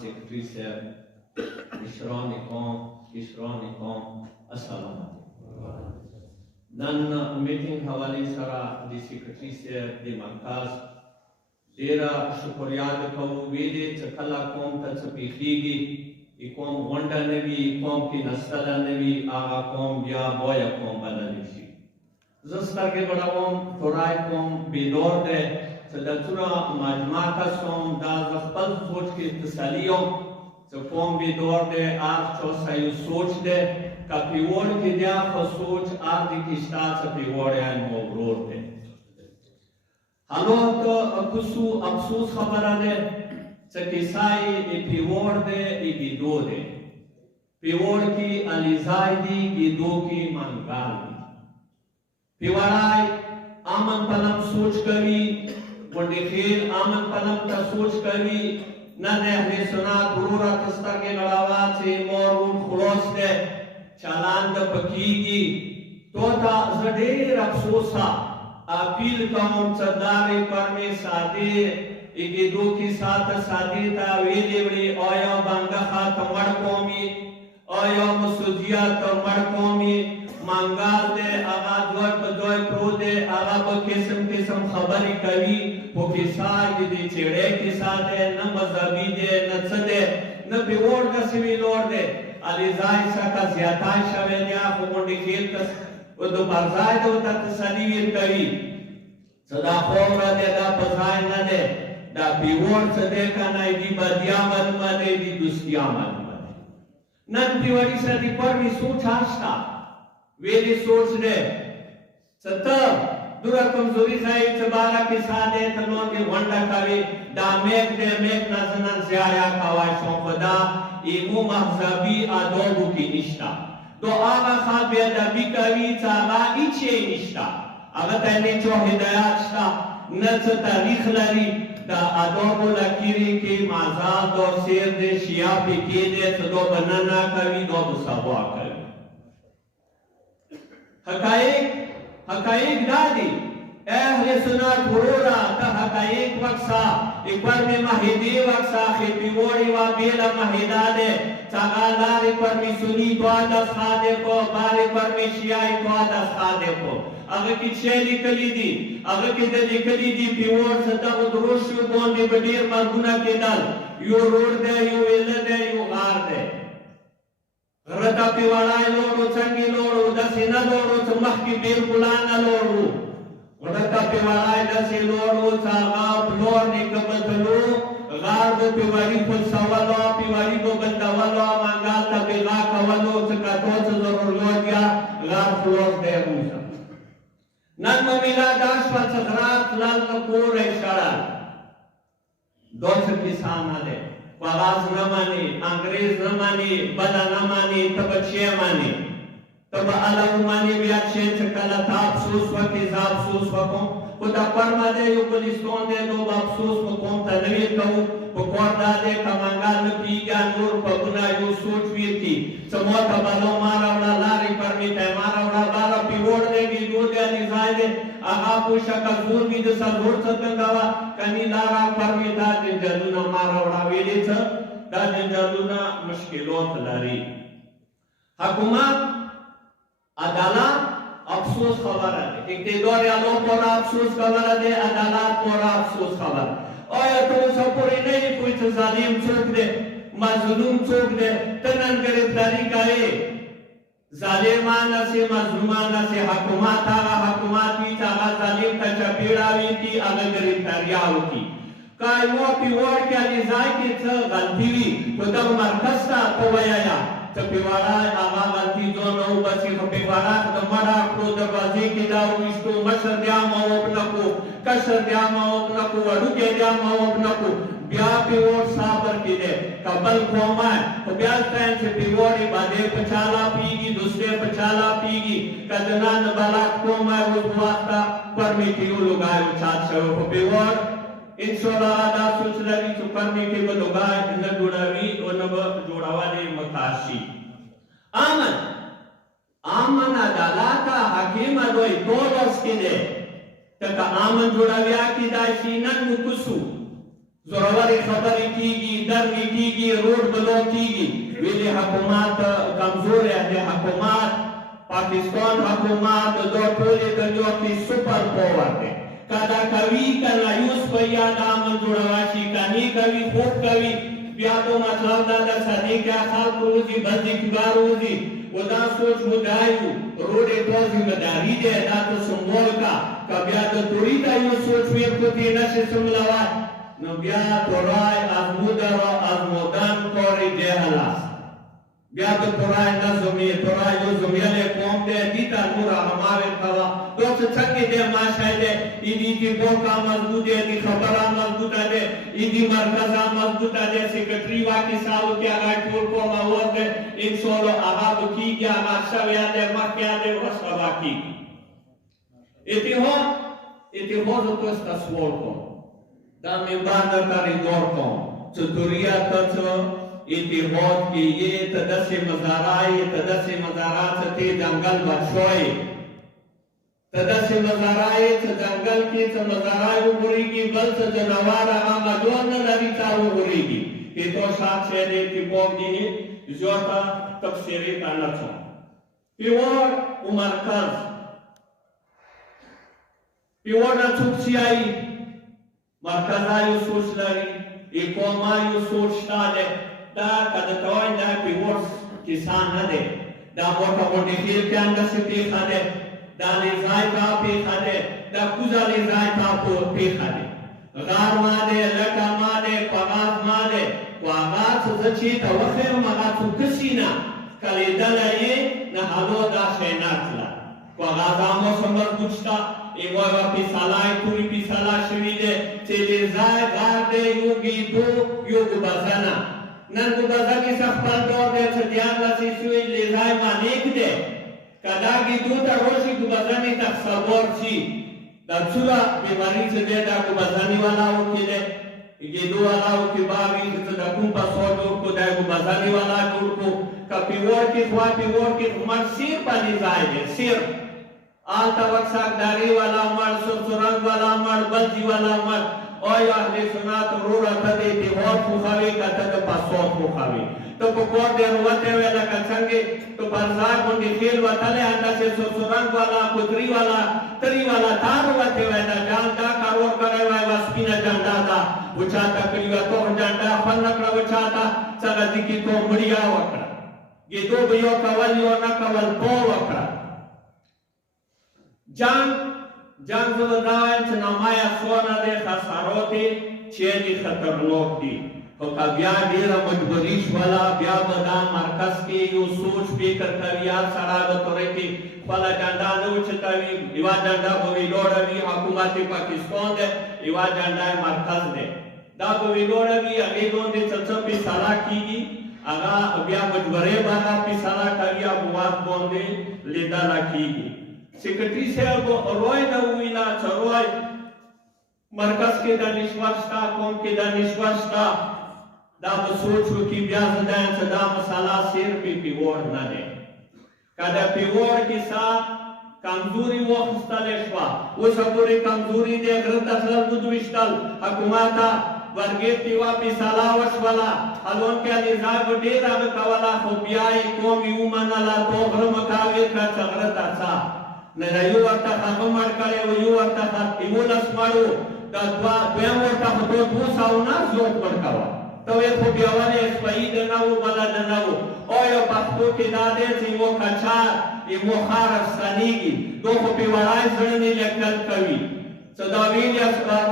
सेक्रेटरी साहब, इशरान कौम, अस्सलाम वालेकुम। नन मीटिंग हवाले सरा दी सेक्रेटरी साहब दी मरकज डेरा शुक्रिया को वेदे चकला कौम तचपीखीगी कौम वंडा नबी कौम की नस्ल नबी आगा कौम या बोया कौम बननिशी जस्तर के बड़ा कौम थोराय कौम बेदौर दे सदतुरा मजमा का सोम दा जख्पल सोच के तसलियों तो कौम बेदौर दे आर चो सयु सोच दे का पिवोड़ के दिया सोच आर दी किस्ता से पिवोड़ या मोबरोर दे हालो तो कुसु अफसोस खबर आने चकिसाई पिवोड़ दे गिदो दे पिवोड़ की अलिजाई दी गिदो की मंगाल दी पिवड़ाई आमन पलम सोच करी वंडे खेल आमन पलम का सोच करी न ने सुना गुरुरा कस्तर के गड़ावा से मोरून खुलोस दे चालान द पकीगी तो था जडेर अफसोसा अपील कौम सदारे पर में सादे इके दो की साथ सादे ता वेले बड़ी आया बांगा खात मड़ कौमी आया मुसुजिया तो मड़ कौमी मंगाल दे आगा जोय प्रो दे आगा किस्म खबरी करी वो किसार दे चेड़े के साथ है न मजहबी दे न सदे न बिवोड़ का सिवी लोड़ दे अलिजाई सा का ज्यादा शवेलिया को मुंडी खेल कस वो दो बरजाय दो तक सलीवीर करी सदा खोरा दे दा बजाय न दे दा बिवोड़ सदे का ना दी बदिया मन मदे दी दुस्तिया मन मदे नन पिवड़ी सा दी पर भी सोच आस्था वेली सोच दे सत्ता दुरा कमजोरी खाई चबारा के साथ है तनो के वंडा कावे दा मेक नजनन ज़ाया कावाय सोंपदा इमु महजबी आदोबु की निष्ठा तो आगा खा बेदबी कवी चागा इचे निष्ठा आगा तने जो हिदायत शा नच तारीख लरी दा आदोबु लकीरी के माजाद दो शेर दे शिया पे के दे तो बनना कवी दो सबवा कवी हकाइक दादी अहले सुन्नत हुरोरा ता हकाइक वक्सा एक बार में महिदी वक्सा खिपी वोड़ी वा बेला महिदा दे चागालारी पर में सुनी तो आदस खादे को बारी पर में शियाई तो आदस खादे को अगर की शैली कली दी अगर की दली कली दी पिवोड़ सदा उद्रोशु बोंदे बडीर मरगुना के दल यो रोड दे यो वेले दे यो गार दे रता पिवाड़ाई लोड़ो चंगी लोड़ो दसिना लोड़ो चमख की बेर बुलाना लोड़ो रता पिवाड़ाई दसी लोड़ो चागा फ्लोर ने कबतलो गार दो पिवाड़ी फुल सवालो पिवाड़ी दो बंदावालो मंगाल तबेला कवालो चकातो जरूर लोडिया गार फ्लोर दे मुसा नन मिला दाश पर सगरात लाल नकोर है शरा दोस्त किसान दे पलास न माने अंग्रेज न माने बला न माने तब छे माने तब अलग माने व्याख्या चकला था अफसोस वके अफसोस वको खुदा परमा दे यो पुलिसों दे दो अफसोस को कौन तनवीर कहूं को कोर्दा दे कमंगाल की या नूर पगुना यो सोच वीर की समोत बालो मारावड़ा लारी परमी ते मारावड़ा बारा पिवोड़ देगी दूध या निजाय दे आहा पुशा का दूर की जो सब रोड सकंगावा कनी लारा परमी दा दिन जलुना मारावड़ा वेले छ दा दिन जलुना मुश्किलों लारी हुकूमत अदालत अफसोस खबर है इक्तिदार यालो पर अफसोस खबर है अदालत पर अफसोस खबर और तो सपोरी नहीं कोई जालिम चोक दे मजलूम चोक दे तनन गिरफ्तारी काए जालिमाना से मजलूमाना से हुकूमत की चागा जालिम का चपेड़ावी की अगर गिरफ्तारियां होती काय वो पिवोड़ के अलिजाई की गलती हुई तो तब मरकज का तो वया पिवाड़ा आगा गलती जो नो बसी पिवाड़ा तो मड़ा को दरवाजे के दाव इसको मसर दिया माओ अपना को कसर दिया माओ अपना को अड़ू के दिया माओ अपना को ब्याह पिवोड़ साबर के दे कबल खोमा तो ब्याह टाइम से पिवोड़ी बादे पचाला पीगी दूसरे पचाला पीगी कदना न बालाक खोमा वो वास्ता परमिटियो लुगाए उछात शरो पिवोड़ इंशाल्लाह आदा सुचलरी सुपरमी के बलुगाए न जुड़ावी और न जोड़ावा दे मकाशी आमन अदालत हकीम अदोई तोलस के दे तक आमन जुड़ाविया की दाशी नन मुकुसु زوروري خبرې کیږي، درنې کیږي، روډ بلوک کیږي. ویلې حکومت کمزوری دی، حکومت پاکستان حکومت د ټولې دنیا کې سپر پاور دی. که دا کوي که نه یوز په یا د امن جوړول شي، که نه کوي خوب کوي، بیا تو مطلب دا د صدې کې خلق روزي بد اقتدار روزي. و دا سوچ مو دا یو روډ یې تو ذمهداري دی، دا تو سمبول کا که بیا د توړي ته یو سوچ ویې کوتې نشي سملوای نو بیا تورای از مودرا از مودن کاری جهلاست. بیا د تورای نظمی تورای یو زمیل قوم دی دیتا نور هماوی کوا دوست چکی دی ماشای دی ایدی کی بوکا مضبوط دی ایدی خبرا مضبوط دی ایدی مرکزا مضبوط دی سیکرٹری واقعی ساو کی آگائی ٹول کو مواد دی ان سولو آغا بکی گیا آغا شویا دی مکیا دی وصفا کی اتحاد تو اس تصور کو دا منبر در کاریدور کو چطوریا تچ اتحاد کی یہ تدس مزارائی تدس مزارات تی جنگل بچوئی تدس مزارائی چه جنگل کی چه مزارائی اگری کی بل چه جنوار آما جون نریتا اگری کی کہ تو شاید شہدے اتحاد کی زیوتا تفسیری کا نچو پیور امرکز پیور نچوک سیائی مرکزای سوچ لري، اقوامای سوچ شته دا کله توای دا پیور کسان نه دی، دا موټه موټه خیر کې انداسې پیښه ده، دا نزای کا پیښه ده، دا کوزا نزای کا پیښه ده، غار ما ده، لکه ما ده، پغاز ما ده، پغاز چې ته وخیر مغا څو کسینا کله دلای نه هلو دا شیناتلا پغاز امو سمر پوښتا ایوای و پیسالای توری پیسالا شویده چه لیزای غار ده یوگی دو یوگو بزانا نن گو بزاکی سخپل دور ده چه دیان رسی سوی لیزای مانیک ده کداگی دو تا روشی گو بزانی تخصبور چی در چورا بیماری چه ده دا گو بزانی والا ہوکی ده گیدو والا ہوکی باوی چه دا کون پا سو جور کو دا گو بزانی والا جور کو که پیور کی خواہ پیور کی خمار سیر پا لیزای ده سیر آلتا وقت داری والا مر سرسرنگ والا مر بلجی والا مر اوی اہلی سنات رو رتا دے اتحاد مخاوی کتا دا پاسوت مخاوی تو پکور دے روتے ہوئے لکا چنگے تو برزاک منڈی خیل وطلے اندہ سے سرسرنگ والا کتری والا تری والا تار روتے ہوئے دا جانتا کارور کرے ہوئے واسپین جانتا دا وچاتا کریوہ تو جانتا فن نکڑا وچاتا چگا دیکی تو مڑیا وکڑا یہ دو بیو کولیو نکول پو وکڑا جنگ زوداویم چه نمای سونا ده خساروتی چه دی خطرناک دی خو که بیا دیر مجبوریش والا بیا بدان مرکز کی یو سوچ فکر کویات سرا بطوره کی خوالا جنده نو چتاوی ایوا جنده بوی لوڑوی حکومت پاکستان ده ایوا جنده مرکز ده دا بوی لوڑوی اگه دون ده چچا پی سالا کی گی اگا بیا مجبوری بانا پی سالا کویا مواد بونده لیدالا کی گی سیکرٹری صاحب روی نہ ہوئینا چروی مرکز کے دانشور شتا قوم کے دانشور شتا دا بسوچو کی بیاز دائن چا دا مسالہ سیر پی پیور نہ دے کدا پیور کی سا کمزوری وخستا لیشوا اس پوری کمزوری دے غرط اصلر بدوشتل حکوماتا ورگیت تیوا پی سالا وشولا حلون کے علیزائی و دیر آگ کولا خوبیائی قومی اومنالا تو غرمکاویر کا چغرط اصا نه یو ورته هغه مړ کړی و یو ورته ایمولس مړو دا دویم ورته خو دو ساونه زیات ورکاوه ته یې خو بیاونه اسپایي د نه و بله د نه و او یو پښتو کې دا دی چې یمو کچار یمو خار افسانېږي دو خو پیوړای زړه نه لیکل کوي څه دا ویلي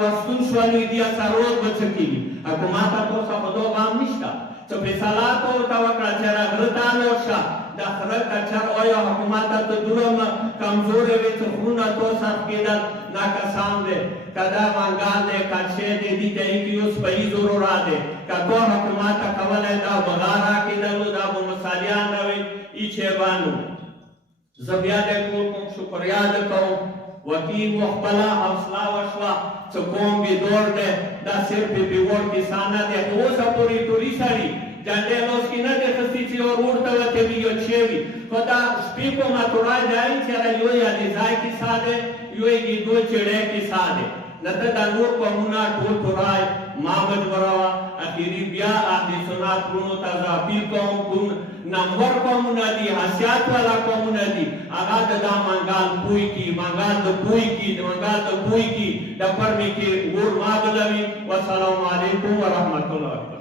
وستون شولي دي اثرات به څه کېږي حکومت ته اوسه په دو غام نشته څه فیصلاتو ورته وکړه چې راغره ته نور شه دا خرق کچر آیا حکومت تا دورم کمزور وی تو خون تو سب کیدل ناکسان دے کدا منگال دے کچھے دے دی جائی کی اس پہی ضرور آدے کدو حکومت تا کول ہے دا بغارا کیدلو دا بو مسالیان روی ایچے بانو زبیا دے کول کم شکریا دے کون وکیم وخبلا حوصلہ وشوا چکوم بی دور دے دا صرف بیور کسانا دے تو سا پوری توری ساری جانده لوس کی نه ده خستی چی اور ورته وته ویو چیوی خدا سپیکو ما تورای دای چې را یو یا دیزای کی ساده یو یی دو چړې کی ساده نته د نور قومونه ټول تورای ما مجبوروا اخیری بیا اهل سنت پرونو ته اپیل کوم کوم نمبر قومونه دي حیثیت والا قومونه دي هغه د منګال پوي کی منګال د پوي کی د منګال د پوي کی د پرمې کې ور ما بلوي والسلام علیکم ورحمت الله